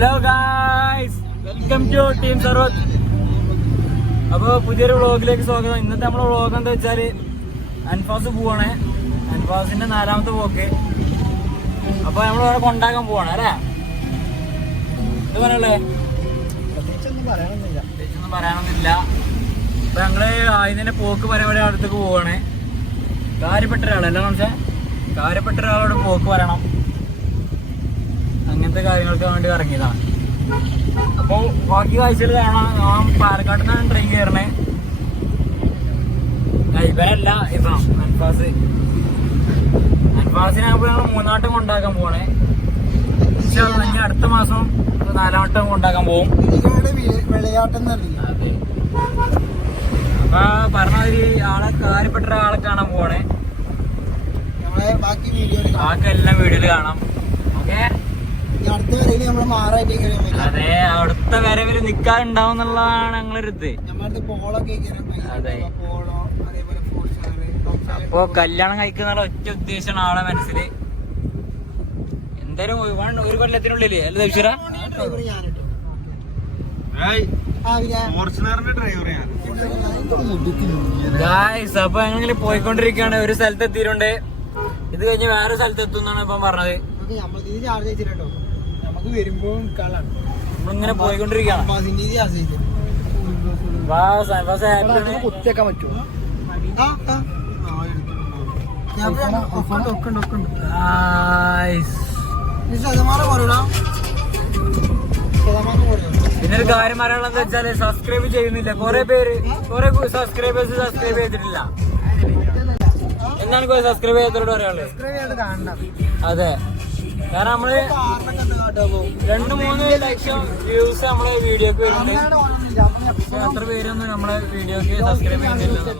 Hello guys, welcome to team Sarvath. അപ്പോൾ പുതിയൊരു വ്ളോഗിലേക്ക് സ്വാഗതം. ഇന്നത്തെ നമ്മുടെ വ്ളോഗ് എന്താ വെച്ചാൽ അൻഫാസ് പോവാണ്. അൻഫാസിന്റെ 4ാമത്തെ പോക്ക്. അപ്പോൾ നമ്മൾ അവിടെ കൊണ്ടാക്കാൻ പോവാണ് അല്ലേ? ഇത് പറയല്ലേ? പ്രത്യേകിച്ചൊന്നും പറയാനൊന്നുമില്ല. അപ്പൊ ഞങ്ങള് ആദ്യം പോക്ക് പരിപാടി അടുത്തേക്ക് പോവാണ്. കാര്യപ്പെട്ട ഒരാളല്ല മനസ്സിലാ, കാര്യപ്പെട്ട ഒരാളോട് പോക്ക് പറയണം, അങ്ങനത്തെ കാര്യങ്ങൾക്ക് വേണ്ടി ഇറങ്ങിയതാണ്. അപ്പോൾ ബാക്കി കാഴ്ചകൾ കാണാൻ പാലക്കാട് നിന്നാണ് ട്രെയിൻ കയറണേ. ഇവരല്ല ഇപ്പം അൻഫാസിനെ ഞങ്ങൾ 3 കൊണ്ടാക്കാൻ പോവാണേ. ഇനി അടുത്ത മാസം 4 കൊണ്ടാക്കാൻ പോകും. അപ്പൊ പറഞ്ഞ കാര്യപ്പെട്ട ഒരാളെ കാണാൻ പോവാണേ. ബാക്കി എല്ലാം വീഡിയോയിൽ കാണാം. ഓക്കെ, അതെ, അടുത്ത വരവില് നിക്കാറുണ്ടാവും എന്നുള്ളതാണ് ഞങ്ങളൊരിത്. അതെ, അപ്പൊ കല്യാണം കഴിക്കുന്ന ഒറ്റ ഉദ്ദേശമാണ് ആളെ മനസ്സില്. എന്തായാലും ഒരു കൊല്ലത്തിനുള്ളില് അല്ല ദൈവ ഗായ്സ്. അപ്പൊ ഞങ്ങൾ പോയിക്കൊണ്ടിരിക്കുകയാണ്. ഒരു സ്ഥലത്ത് എത്തിയിട്ടുണ്ട്. ഇത് കഴിഞ്ഞ് വേറെ സ്ഥലത്ത് എത്തുന്നാണ് ഇപ്പം പറഞ്ഞത്. നമ്മളിങ്ങനെ പോയിക്കൊണ്ടിരിക്കുകയാണ്. കുത്തിയേക്കാൻ പറ്റുമോ? പിന്നെ ഒരു കാര്യം പറയാനുള്ളത് വെച്ചാല് സബ്സ്ക്രൈബ് ചെയ്യുന്നില്ല കുറെ പേര്. സബ്സ്ക്രൈബ് ചെയ്തിട്ടില്ല. എന്താണ് സബ്സ്ക്രൈബ് ചെയ്യാത്തവരോട് പറയാനുള്ളത്? അതെ, കാരണം നമ്മള് 2-3 ലക്ഷം വ്യൂസ് നമ്മളെ വീഡിയോക്ക് വരുന്നുണ്ട്. പക്ഷെ അത്ര പേരൊന്നും നമ്മളെ വീഡിയോക്ക് സബ്സ്ക്രൈബ് ചെയ്യുന്നില്ല.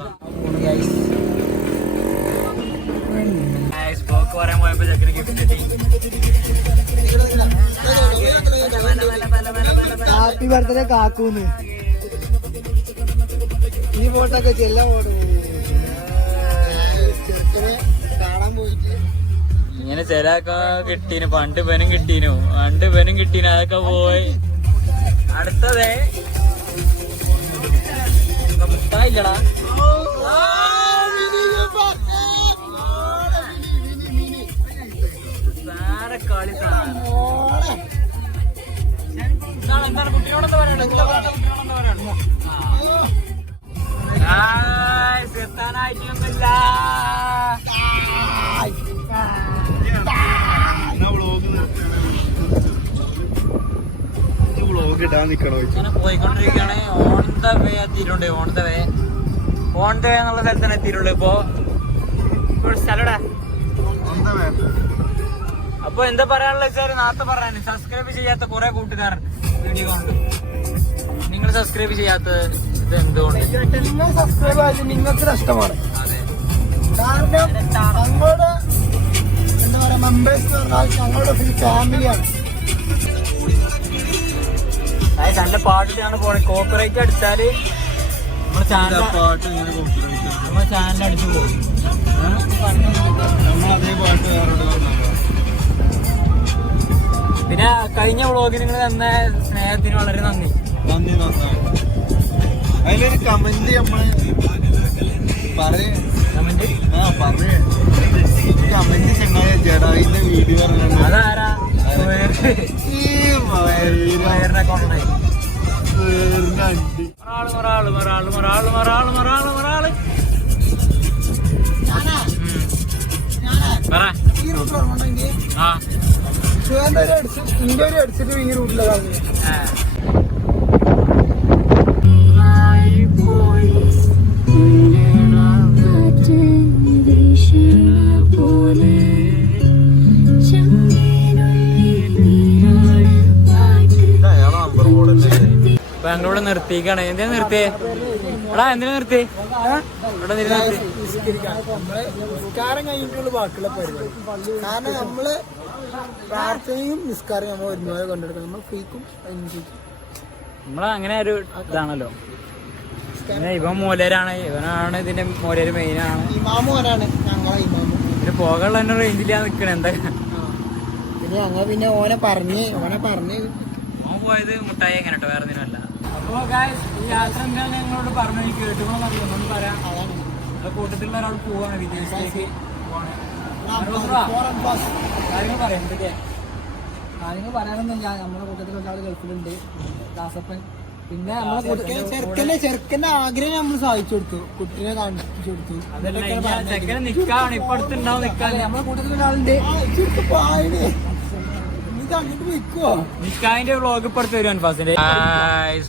പോക്ക് പറയാൻ പോയപ്പോ ചെക്കന് ഗിഫ്റ്റ് കിട്ടി. ഹാപ്പി ബർത്ത്ഡേ കാക്കൂന്ന്. ഈ ഫോട്ടോക്കെ ചെല്ലാൻ ഫോട്ടോ കാണാൻ പോയിട്ട് ഇങ്ങനെ ചിലൊക്കെ കിട്ടീന്. പണ്ട് പെനും കിട്ടീനു. അതൊക്കെ പോയി. അടുത്തതേ മുട്ടായില്ലടാ. കളി എന്താണ് കുട്ടിയോടെന്താ പറയണത്? എത്താനായിട്ടൊന്നുമില്ല. ഇങ്ങനെ പോയിക്കൊണ്ടിരിക്കുകയാണ്. ഓൺ ദ വേ എത്തിയിട്ടുണ്ട്. ഓൺ ദ വേ എന്നുള്ള സ്ഥലത്താണ് എത്തിയിട്ടുള്ളത്. ഇപ്പൊ സ്ഥലടാ. അപ്പൊ എന്താ പറയാനുള്ള വെച്ചാൽ നേരത്തെ പറയാന് സബ്സ്ക്രൈബ് ചെയ്യാത്ത കുറെ കൂട്ടുകാരൻ വീഡിയോ കൊണ്ട്. നിങ്ങൾ സബ്സ്ക്രൈബ് ചെയ്യാത്ത ഇത് എന്തുകൊണ്ട്? സബ്സ്ക്രൈബ് ആയിട്ട് നിങ്ങൾക്ക് നഷ്ടമാണ്. കാരണം ഞങ്ങളുടെ എന്താ പറയാ മെമ്പേഴ്സ് എന്ന് പറഞ്ഞാൽ ഞങ്ങളുടെ ഫുൾ ഫാമിലിയാണ്. നല്ല പാട്ടിലാണ് പോണേ. കോപ്പറേറ്റ് അടിച്ചാല് നമ്മുടെ ചാനൽ അടിച്ചു പോകും. പിന്നെ കഴിഞ്ഞ വ്ളോഗിൽ നിങ്ങൾ തന്ന സ്നേഹത്തിന് വളരെ നന്ദി. അതിലൊരു കമന്റ് നമ്മള് കമന്റ് ചെങ്ങായ ജഡായിന്റെ വീഡിയോ അതാരാ? അടിച്ചിട്ട് ഈ റൂട്ടിലാണ്. ബാംഗ്ലൂർ നിർത്തിക്കാണ്. എന്തിനാ നിർത്തിയേ? എടാ എന്തിനാ നിർത്തി? നിസ്കാരം കഴിഞ്ഞിട്ടുള്ള ബാക്കിയുള്ള പരിപാടി. കാരണം നമ്മള് പ്രാർത്ഥനയും നിസ്കാരം നമ്മൾ ഒരുപോലെ കൊണ്ടെടുക്കണം. നമ്മൾ ഫ്രീക്കും നമ്മളങ്ങനെ ഒരു ഇതാണല്ലോ. പിന്നെ ഇവൻ മൂലരാണ്. ഇവനാണ് ഇതിന്റെ മൂലര് മെയിനാണ്. ഇമാമോനാണ് ഞങ്ങളെ ഇമാമു. പിന്നെ പോകാനുള്ള തന്നെ റേഞ്ചിലാ നിക്കണേ. എന്താ പിന്നെ ഞങ്ങൾ പിന്നെ ഓനെ പറഞ്ഞ് പോയത് മുട്ടായി എങ്ങനെ കേട്ടോ, വേറെ ഒന്നിനല്ല. അപ്പൊ ഗായ്സ് ഈ യാത്ര എന്താണ് ഞങ്ങളോട് പറഞ്ഞു, എനിക്ക് കേട്ടുകൊണ്ടോ ഒന്നും പറയാം. അതാണ് കൂട്ടത്തിലുള്ള ഒരാൾ പോവാണ് വിദേശത്തേക്ക് പോവാണ്. കാര്യങ്ങൾ പറയാം എന്തൊക്കെയാ കാര്യങ്ങൾ പറയാനൊന്നുമില്ല. നമ്മുടെ കൂട്ടത്തിൽ ഒരാൾ ഗൾഫിലുണ്ട്, ദാസപ്പൻ. പിന്നെ നമ്മളെ ചെറുക്കന്റെ ആഗ്രഹം നമ്മൾ സാധിച്ചു കൊടുത്തു, കുട്ടിനെ കാണിച്ചു കൊടുത്തു. ചെക്കനെ നിക്കാണ് ഇപ്പൊ അടുത്തുണ്ടാവും നിക്കാൻ. നമ്മളെ കൂട്ടത്തിൽ ഒരാളുണ്ട്, അങ്ങോട്ട് നിൽക്കുവോ? നിക്കാന്റെ വ്ളോഗ് ഇപ്പൊ അടുത്ത് വരും അൻഫാസിന്റെ.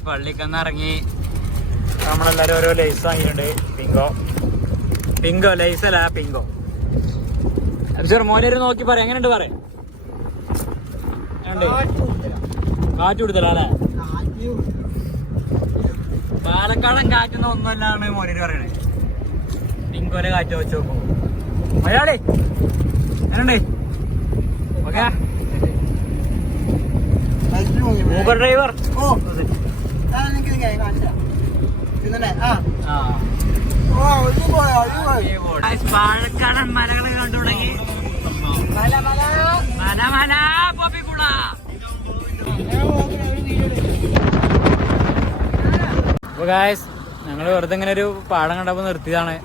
പള്ളിക്കന്ന് ഇറങ്ങി നമ്മളെല്ലാരും ഓരോ ലൈസ് വാങ്ങിയിട്ടുണ്ട്. പിങ്കോ ലൈസ് അല്ല പിങ്കോ. മോനെ നോക്കി പറയാം, എങ്ങനെയുണ്ട് പറയാം. കാറ്റ് കൊടുത്തല്ലേ പാലക്കാടൻ കാറ്റുന്ന ഒന്നുമല്ലാണ് മോനര് പറയണേ. പിങ്കോലെ കാറ്റ് വെച്ച് നോക്കും മലയാളി എങ്ങനെയുണ്ട്? Okay Uber driver. പാലക്കാടൻ മലകൾ കണ്ടു തുടങ്ങി. മല മല പോപ്പിക്കുള. അപ്പൊ ഗായ്സ് ഞങ്ങള് വെറുതെ ഇങ്ങനെ ഒരു പാടം കണ്ടപ്പോ നിർത്തിയതാണ്.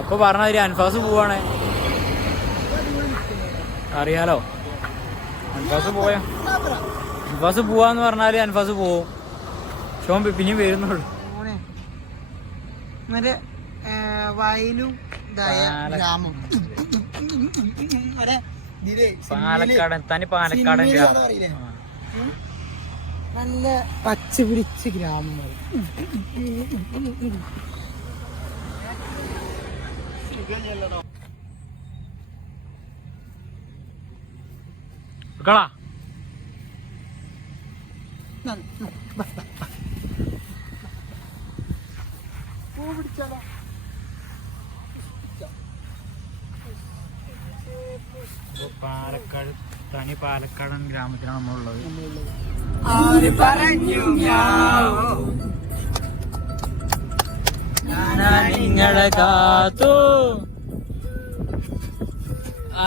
അപ്പൊ പറഞ്ഞ അൻഫാസ് പോവാണ്, അറിയാലോ. അൻഫാസ് പോവാന്ന് പറഞ്ഞാല് അൻഫാസ് പോവും. ഷോൻ പിന്നെയും വരുന്നുള്ളൂ. വയലും പാലക്കാടൻ തനി പാലക്കാടൻ നല്ല പച്ച പിടിച്ച ഗ്രാമങ്ങൾ. കളാ പാലക്കാട് തനി പാലക്കാടൻ ഗ്രാമത്തിലാണ് നമ്മളുള്ളത്. നിങ്ങളെ കാത്തു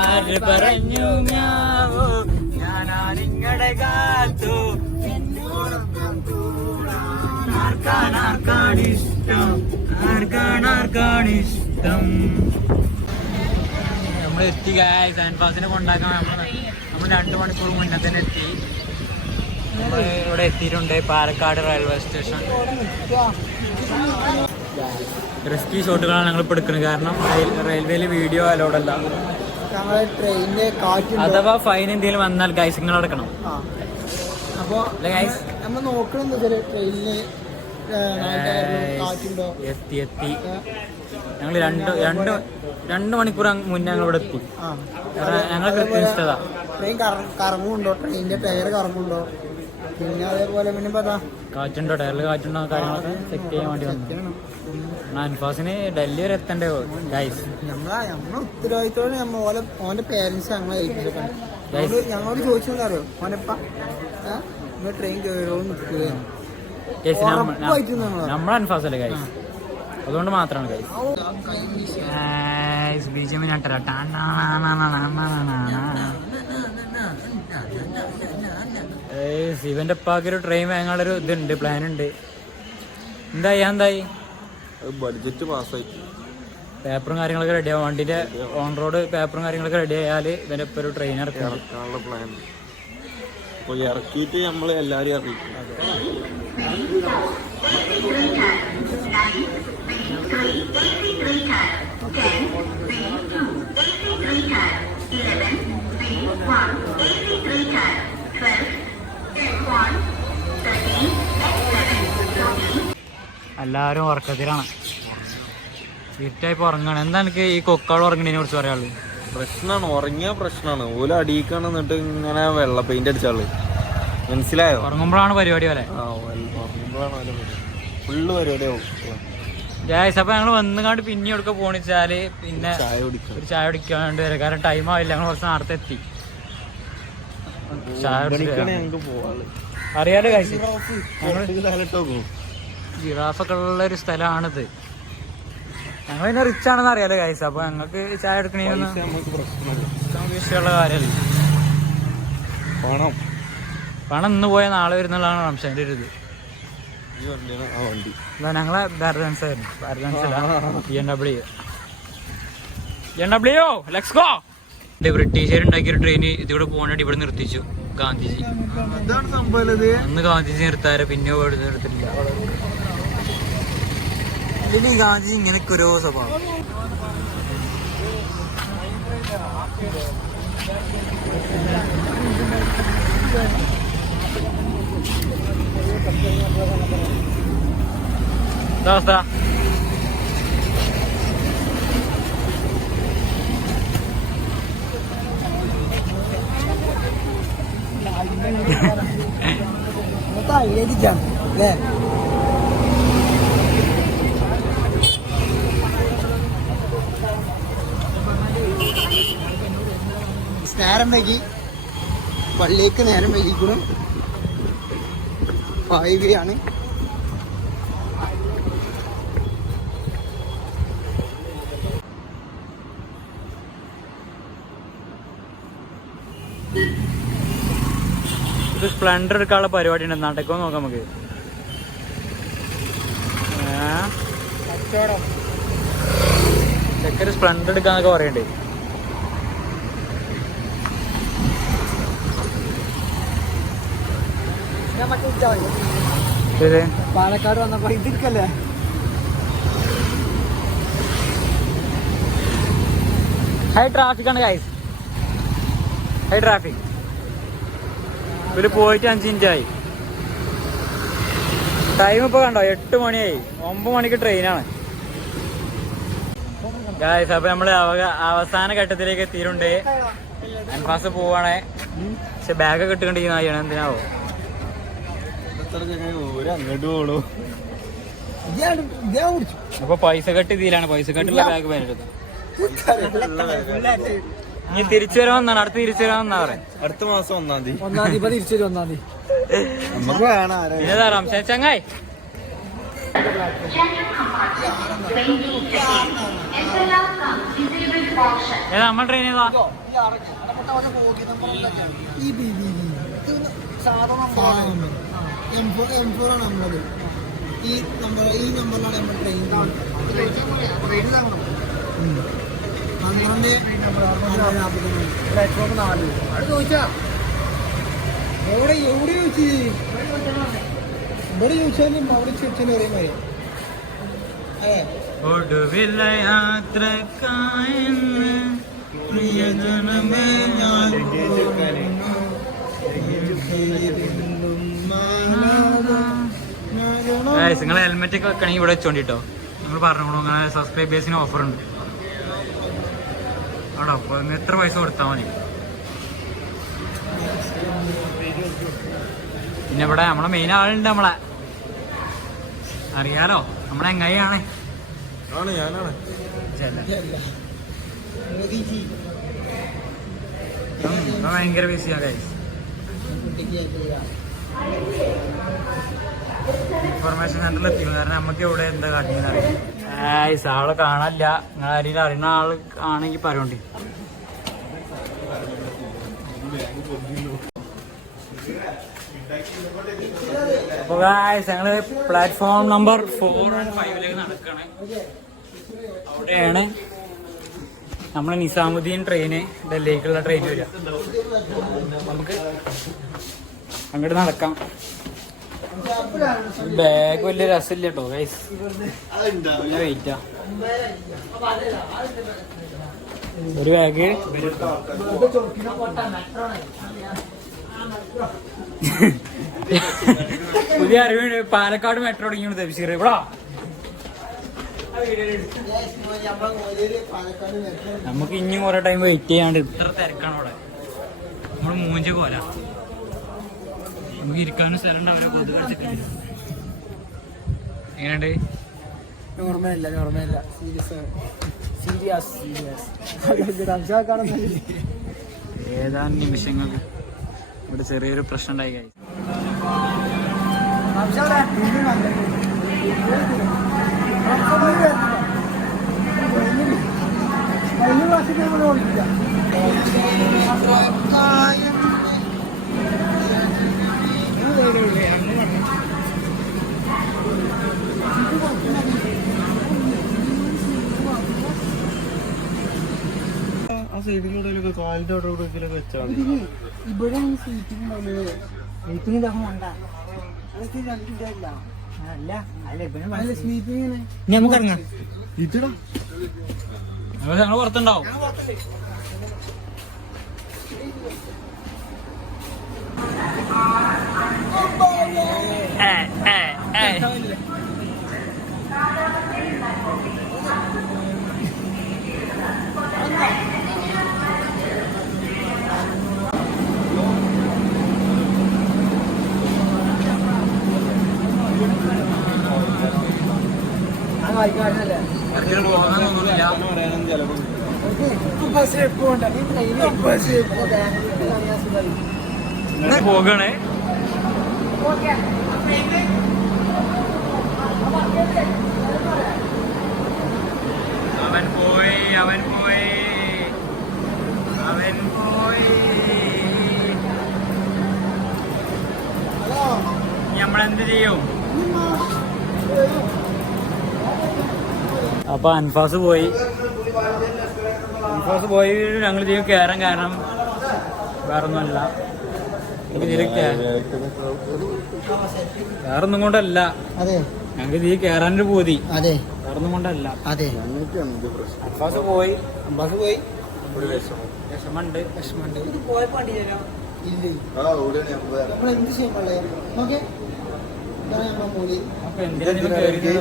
ആര് പറഞ്ഞു ഞാവോ, ഞാനാ നിങ്ങളെ കാത്തു. ആർക്കാണിഷ്ടം, ആർക്കാണിഷ്ടം. നമ്മൾ എത്തി ഗായ്സ്. അൻഫാസിനെ കൊണ്ടാക്കാൻ നമ്മൾ 2 മണിക്കൂർ മുന്നേ തന്നെ എത്തി. നമ്മൾ ഇവിടെ എത്തിയിട്ടുണ്ട്, പാലക്കാട് റെയിൽവേ സ്റ്റേഷൻ. റിസ്കി ഷോട്ടുകളാണ് ഞങ്ങൾ ഇപ്പോൾ എടുക്കുന്നത്, കാരണം റെയിൽവേയിൽ വീഡിയോ അലോഡല്ല. അഥവാ ഫൈൻ എന്തെങ്കിലും വന്നാൽ ഗൈസ് നിങ്ങൾ അടക്കണം. അപ്പൊ ഗൈസ് നമ്മൾ നോക്കണം ട്രെയിനില് എത്തി ഞങ്ങൾ 2 മണിക്കൂർ മുന്നേ ഞങ്ങൾ ഇവിടെ എത്തി. ഞങ്ങൾ കൃത്യനിഷ്ഠത. ട്രെയിൻ കറങ്ങുണ്ടോ, ട്രെയിനിന്റെ ടയർ കറങ്ങുണ്ടോ, പിന്നെ അതേപോലെ പിന്നെ കാറ്റുണ്ടോ, ടയറിൽ കാറ്റുണ്ടോ, കാര്യങ്ങളൊക്കെ ചെക്ക് ചെയ്യാൻ വേണ്ടി വന്നു. അൻഫാസിന് ഡൽഹി വരെ എത്തണ്ടേ ഗൈസ്. നമ്മളെ ഉത്തരവാദിത്തോടെ ഓന്റെ പേരൻസ് ഞങ്ങളെ ഏൽപ്പിച്ചിട്ടുണ്ട്. ഞങ്ങളോട് ചോദിച്ചറിയോ ഓനപ്പ ട്രെയിൻ കയറുമോ നിൽക്കുക. നമ്മളെ അൻഫാസല്ലേ ഗൈസ്, അതുകൊണ്ട് മാത്രമാണ് ഗൈസ്. ബിജിഎം ശിവന്റെ ഉപ്പാക്ക് ഒരു ട്രെയിൻ വാങ്ങാനൊരു ഇതുണ്ട്, പ്ലാൻ ഉണ്ട്. എന്തായി ബഡ്ജറ്റ് പാസ്സായി, പേപ്പറും കാര്യങ്ങളൊക്കെ റെഡിയാവും. വണ്ടിന്റെ ഓൺ റോഡ് പേപ്പറും കാര്യങ്ങളൊക്കെ റെഡി ആയാൽ ഇവന്റെ ഇപ്പൊ ഒരു ട്രെയിൻ ഇറക്കാനുള്ള പ്ലാൻ. അപ്പോൾ ഇറക്കിയിട്ട് നമ്മൾ എല്ലാവരും അറിയിക്കും. എല്ലാവരും ഉറക്കത്തിലാണ്, ഇരുട്ടായിപ്പോ ഉറങ്ങാണ്. എന്താ എനിക്ക് ഈ കൊക്കാൾ ഉറങ്ങണതിനെ കുറിച്ച് പറയാനുള്ളത്? പ്രശ്നമാണ്, ഉറങ്ങിയ പ്രശ്നമാണ്. ഓല അടിയിക്കാണ് എന്നിട്ട് ഇങ്ങനെ വെള്ള പെയിന്റ് അടിച്ചാള്, മനസ്സിലായോ? ഉറങ്ങുമ്പോഴാണ് പരിപാടി പോലെ. ഉറങ്ങുമ്പോഴാണ് ഫുള്ള് പരിപാടിയാവും. ജായ്സ് അപ്പൊ ഞങ്ങൾ വന്നുകാണ്ട് പിന്നെ എടുക്ക പോണിച്ചാല് പിന്നെ ഒരു ചായ കുടിക്കാണ്ട് വരാം, കാരണം ടൈം ആവില്ല. ഞങ്ങൾ കുറച്ച് നേരത്തെ എത്തി. അറിയാലോ കഴിച്ച് ജിറാഫൊക്കെ ഉള്ള ഒരു സ്ഥലമാണിത്. ഞങ്ങൾ പിന്നെ റിച്ച് ആണെന്ന് അറിയാലോ ഗൈസ്. അപ്പൊ ഞങ്ങൾക്ക് ചായ എടുക്കണേന്ന് നമുക്ക് പ്രശ്നമില്ല. വിഷയമുള്ള കാര്യമല്ല. പണം ഇന്ന് പോയാൽ നാളെ വരുന്നുള്ളതാണ് റംഷാന്റെ ഒരു ഇത്. ഞങ്ങളെ ബ്രിട്ടീഷുകാർ ഉണ്ടാക്കിയൊരു ട്രെയിന് ഇതിവിടെ പോകാനായിട്ട് ഇവിടെ നിർത്തിച്ചു ഗാന്ധിജി. അന്ന് ഗാന്ധിജി നിർത്താറ്, പിന്നെ ഇവിടെ നിർത്തിട്ടില്ല. ഇതിൽ ഈ ഗാന്ധിജി ഇങ്ങനെയൊക്കെ ഓരോ സ്വഭാവം. അവസ്ഥ അല്ലേ? നേരം വൈകി, പള്ളിക്ക് നേരം വൈകിക്കണം. പായുകയാണ്. ഇത് സ്പ്ലെൻഡർ എടുക്കാനുള്ള പരിപാടി ഉണ്ട്. നടക്കോ നോക്കാം നമുക്ക്. ചെക്കര് സ്പ്ലെൻഡർ എടുക്കാന്നൊക്കെ പറയണ്ടേ. പാലക്കാട് വന്നപ്പോ ഇതിക്കല്ലേ ഹൈ ട്രാഫിക് ആണ് ഗൈസ്, ഹൈ ട്രാഫിക്. ഇവര് പോയിട്ട് 5 മിനിറ്റായി. ടൈം ഇപ്പൊ കണ്ടോ, 8 മണിയായി. 9 മണിക്ക് ട്രെയിനാണ് ഗൈസ്. അപ്പൊ നമ്മള് അവസാന ഘട്ടത്തിലേക്ക് എത്തിയിട്ടുണ്ട്. അൻഫാസ് പോവാണേ. പക്ഷെ ബാഗൊക്കെ ഇട്ടുകൊണ്ടിരിക്കുന്ന കാര്യമാണ്. എന്തിനാവോ അങ്ങോട്ട് പോണു. അപ്പൊ പൈസ കെട്ട് ഇതിലാണ്. പൈസ കെട്ടുള്ള ബാഗ് വേണ്ടത്. ഇനി തിരിച്ചു വരാമെന്നാണ്. അടുത്ത് തിരിച്ചു വരാമെന്നാ പറയാം. അടുത്ത മാസം 1-ാം തീയതി. 1-ാം തീയതി തിരിച്ചു വരും. 1-ാം തീയതി നമുക്ക് വേണം. പിന്നെ റംഷാൻ ചങ്ങായി ഏതാ നമ്മൾ ട്രെയിൻ ഏതാ? M4 ആണ് നമ്മളത്. ഈ നമ്പറിലാണ് നമ്മൾ ട്രെയിൻ. 12 പ്ലാറ്റ്ഫോം 4. അവിടെ ചോദിച്ചാ എവിടെ ചോദിച്ചു? ഇവിടെ ചോദിച്ചാലും അവിടെ ചോദിച്ചാലും ഒരേ മാതിരി. നിങ്ങൾ ഹെൽമെറ്റ് ഒക്കെ വെക്കണമെങ്കിൽ ഇവിടെ വെച്ചോണ്ടിട്ടോ. നിങ്ങൾ പറഞ്ഞോളൂ, അങ്ങനെ സബ്സ്ക്രൈബേഴ്സിന് ഓഫർ ഉണ്ട് അവിടെ. അപ്പൊ എത്ര പൈസ കൊടുത്താൽ മതി. പിന്നെ ഇവിടെ നമ്മളെ മെയിൻ ആളുണ്ട്. നമ്മളെ അറിയാലോ, നമ്മളെ എങ്ങനെയാണ്. ഞാനാണ് ഭയങ്കര ബിസിയാ ഗൈസ്. ഇൻഫർമേഷൻ സെന്ററിൽ എത്തിക്കും. കാരണം നമുക്ക് ഇവിടെ എന്താ കാട്ടിയെന്ന് അറിയാം. ആളെ കാണാനില്ല. നിങ്ങൾ ആരെങ്കിലും അറിയുന്ന ആള് ആണെങ്കിൽ പറയോണ്ടി. അപ്പൊ ഗൈസ് ഞങ്ങള് പ്ലാറ്റ്ഫോം നമ്പർ 4 and 5 നടക്കാണ്. അവിടെയാണ് നമ്മളെ നിസാമുദ്ദീൻ ട്രെയിന്, ഡൽഹിക്കുള്ള ട്രെയിൻ വരിക. നമുക്ക് അങ്ങോട്ട് നടക്കാം. ബാഗ് വലിയ രസമില്ല കേട്ടോ ഗൈസ്. നല്ല വെയിറ്റാ. ഒരു ബാഗ് പുതിയ അറിവ്. പാലക്കാട് മെട്രോ തുടങ്ങിയാണ് തബിഷീർ. ഇവിടെ നമുക്ക് ഇനിയും കുറെ ടൈം വെയിറ്റ് ചെയ്യാണ്ട്. ഇത്ര തിരക്കാണ് അവിടെ. നമ്മള് മൂഞ്ച് പോല. നമുക്ക് ഇരിക്കാനും സ്ഥലം അവരെ കൊതു കളിച്ചിട്ട്. എങ്ങനെയുണ്ട്? നോർമലല്ല. ഏതാനും നിമിഷങ്ങൾക്ക് ഇവിടെ ചെറിയൊരു പ്രശ്നം ഉണ്ടായി കഴിയും. കഴിഞ്ഞ പ്രാവശ്യത്തെ നമ്മൾ ഓടിക്കില്ല. ആ സൈഡിലൂടെ കാലിന്റെ അവിടെ വെച്ചാൽ മതി. ഇവിടെ സീറ്റിംഗ് ഉണ്ടാവുന്നത് സ്ലീപ്പിംഗ് ഉണ്ടാ അല്ല അല്ല സ്ലീപ്പിംഗ് നമുക്ക് ഇറങ്ങാം. ഇതിടാ ഞങ്ങൾ പുറത്തുണ്ടാവും. വായിക്കാറില്ല പറയാനും ചിലപ്പോ ബസ് എപ്പോഴും ബസ് പോകണേ. അവൻ പോയി അവൻ പോയി അവൻ പോയി. നമ്മളെന്ത് ചെയ്യും? അപ്പൊ അൻഫാസ് പോയി ഞങ്ങൾ ഇതിൽ കയറാൻ കാരണം വേറൊന്നുമല്ല, വേറൊന്നും കൊണ്ടല്ല, അതെ ഞങ്ങൾക്ക് ഇതിൽ കയറാനൊരു പൂതി, അതെ വേറൊന്നും കൊണ്ടല്ല. അതെ അൻഫാസ് പോയി വിഷമുണ്ട് വിഷമമുണ്ട്. ഇത് പോയപ്പോ ഇല്ലേ നമ്മൾ എന്ത് ചെയ്യുമ്പോഴേ ഓക്കെ മൂലി അപ്പൊ എന്തിനാ ഇതിന് കയറിയത്?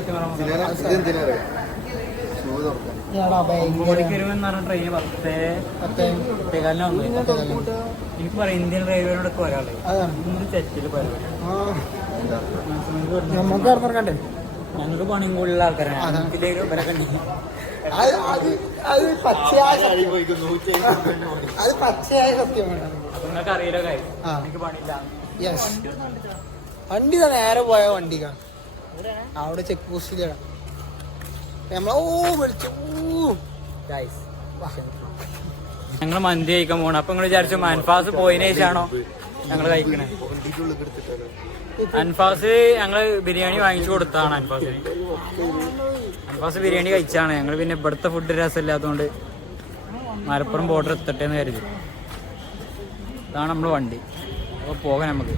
വരുമെന്ന് പറഞ്ഞ ട്രെയിന് 10:10 വന്നു. എനിക്ക് പറയാം ഇന്ത്യൻ റെയിൽവേനോടൊക്കെ ഒരാള് തെറ്റില് പരിപാടി. നമുക്ക് ഇറങ്ങണ്ടേ ഞങ്ങൾക്ക് പണിയും കൂടുതലുള്ള ആൾക്കാരാണ്. അത് പച്ചയായ സത്യമാണ്. നിങ്ങൾക്ക് അറിയില്ല കാര്യം, എനിക്ക് പണിയില്ല. യെസ് വണ്ടി നേരെ പോയ വണ്ടിക്കാ അവിടെ ചെക്ക് പോസ്റ്റിലാണ് ഞങ്ങൾ മന്തി കഴിക്കാൻ പോകണം. അപ്പൊ നിങ്ങൾ വിചാരിച്ചു അൻഫാസ് പോയതിനു ശേഷമാണോ ഞങ്ങൾ കഴിക്കണേ? അൻഫാസ് ഞങ്ങള് ബിരിയാണി വാങ്ങിച്ചു കൊടുത്താണ്. അൻഫാസ് ബിരിയാണി കഴിച്ചാണ്. ഞങ്ങൾ പിന്നെ ഇവിടുത്തെ ഫുഡ് രസമില്ലാത്തതുകൊണ്ട് മലപ്പുറം ബോർഡർ എത്തട്ടെ എന്ന് കരുതി. ഇതാണ് നമ്മള് വണ്ടി. അപ്പൊ പോകാം നമുക്ക്.